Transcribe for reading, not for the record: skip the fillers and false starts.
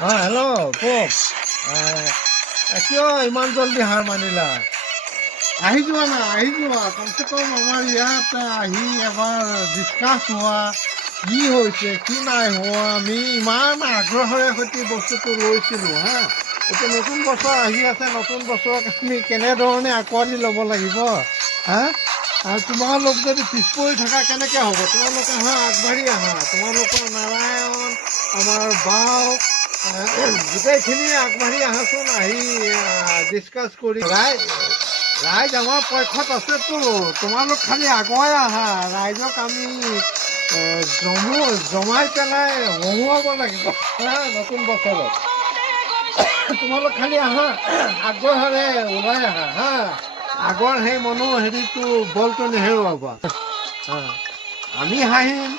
Hello' কওক। কিয় ইমান জল্দি হাৰ মানিলা? আহি যোৱা না, আহি যোৱা। কমচে কম আমাৰ ইয়াত আহি এবাৰ ডিছকাছ হোৱা, কি হৈছে কি নাই হোৱা। আমি ইমান আগ্ৰহেৰে সৈতে বস্তুটো লৈছিলোঁ হা। এতিয়া নতুন বছৰ আহি আছে, নতুন বছৰক আমি কেনেধৰণে আঁকোৱালি ল'ব লাগিব হা। আৰু তোমালোক যদি পিছ পৰি থাকা কেনেকৈ হ'ব? তোমালোকে আহা, আগবাঢ়ি আহা। তোমালোকৰ নাৰায়ণ, আমাৰ বাও, গোটেইখিনি আগবাঢ়ি আহাচোন। আহি ডিছকাছ কৰি ৰাইজ আমাৰ পক্ষত আছেতো। তোমালোক খালি আগুৱাই আহা। ৰাইজক আমি জমাই পেলাই হহুৱাব লাগিব নতুন বছৰত। তোমালোক খালি আহা, আগ্ৰহেৰে ওলাই আহা হা। আগৰ সেই হেৰিটো বলটো নেহেৰুৱাবা। আমি হাঁহিম।